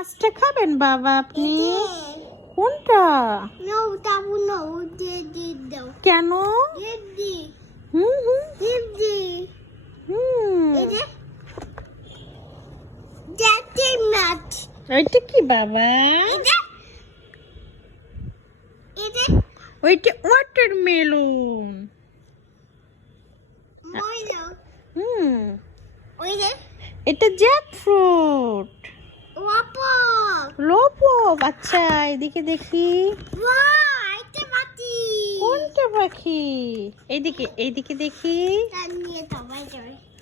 মাছটা খাবেন বাবা আপনি? কোনটা? কেন? হুম হুম হুম। ওইটা কি বাবা? ওইটা ওয়াটারমেলন। হুম, এটা জ্যাকফ্রুট। লোপপ। আচ্ছা এদিকে দেখি। কোনটা পাখি? এইদিকে এইদিকে দেখি।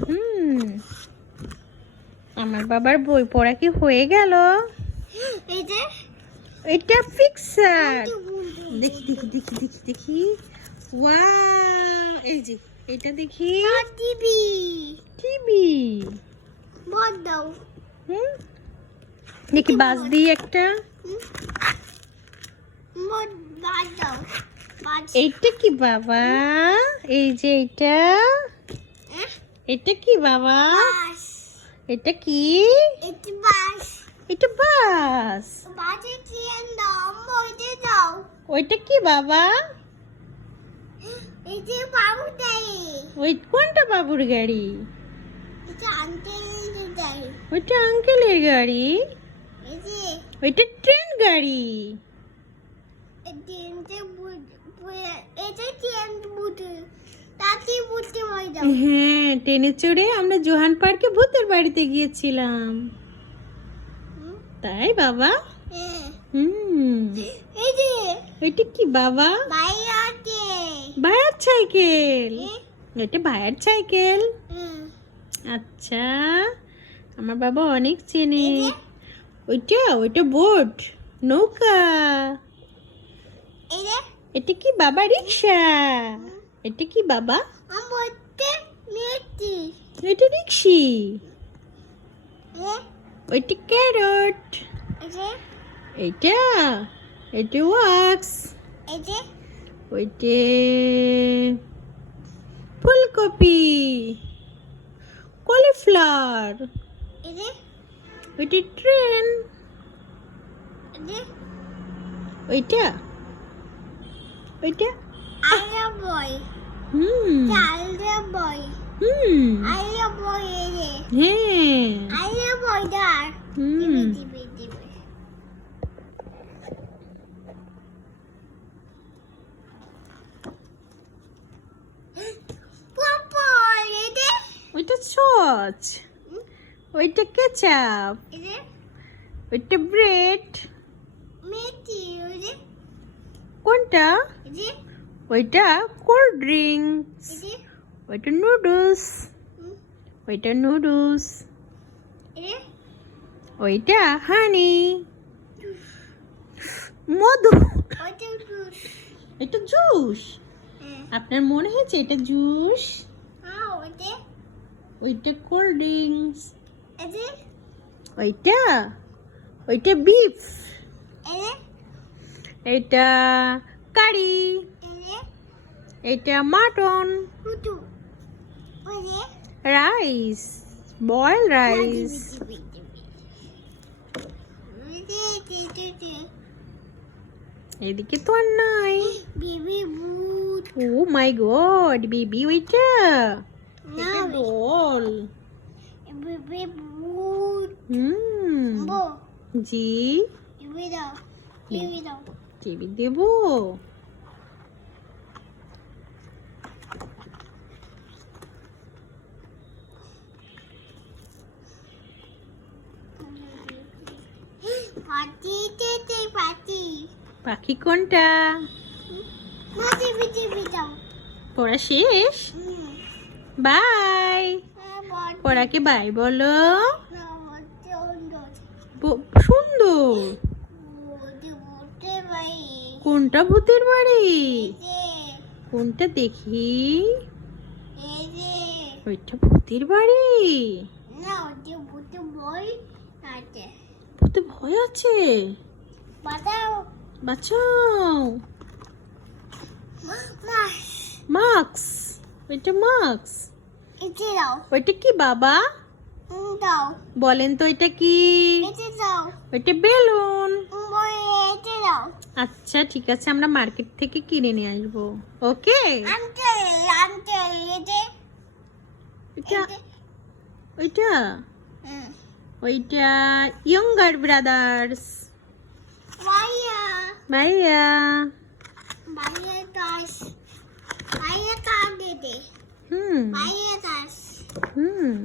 হুম, আমার বাবার বই পড়া কি হয়ে গেল? এটা পিকচার। দেখি দেখি দেখি দেখি দেখি। ওয়াও, এই যে এটা দেখি। টিভি। হুম, দেখি বাজ দিই একটা। এইটা কি বাবা? এই যে এটা, এটা কি বাবা? এটা কি? এটা বাস। ওইটা কি বাবা? ওই কোনটা বাবুর গাড়ি? ওইটা আঙ্কেলের গাড়ি। ওইটা ট্রেন গাড়ি। হ্যাঁ, ট্রেনে চড়ে আমরা জোহান পার্কে ভূতের বাড়িতে গিয়েছিলাম। তাই বাবা? হুম, ওইটা কি বাবা? ভাইয়ার সাইকেল। এটা ভাইয়ার সাইকেল। আচ্ছা, আমার বাবা অনেক চেনে। ওইটা ওইটা বোট, নৌকা। এটা কি বাবা? রিক্সা। এটা কি বাবা? এটা রিক্সি। ওইটা ক্যারট। এইটা এটা ওয়াক্স। ওইটা ফুলকপি, কলিফ্লাওয়ার। ওইটা ট্রেন। ওইটা ওইটা হুম হুম হ্যাঁ হুম। ওইটা সস। ওইটা কেচাপ। ওইটা ব্রেড। কোনটা? ওইটা কোল্ড ড্রিঙ্কস। ওইটা নুডলস। ওইটা নুডলস। ওইটা হানি, মধু। এটা জুস। আপনার মনে হয়েছে এটা জুস? ওইটা কোল্ড ড্রিঙ্কস। ওইটা ওইটা বিফ। এটা কারি। এটা মাটন। Rice, boil rice. এদিকে তো আর নাই। ও মাই গড, বেবি ওইটা ডল। জি, টিভি দেব। পাখি কোনটা? পড়া শেষ? বাই। পড়াকে বাই বলো। সুন্দর। কোনটা ভূতের বাড়ি? কোনটা দেখি? ওইটা ভূতের বাড়ি। ভূতে ভয় আছে। বাঁচাও। মাস্ক। ওইটা মাস্ক। ওইটা কি বাবা? দাও বলেন তো এটা কি? এটা দাও এটা বেলুন। এটা দাও আচ্ছা ঠিক আছে, আমরা মার্কেট থেকে কিনে নিয়ে আসবো। ওকে। আনতে আনতে এটা এটা ওইটা হুম ওইটা ইয়ঙ্গার ব্রাদার্স। ভাইয়া ভাইয়া ভাইয়া কাজ ভাইয়া কাজ দে হুম ভাইয়া কাজ হুম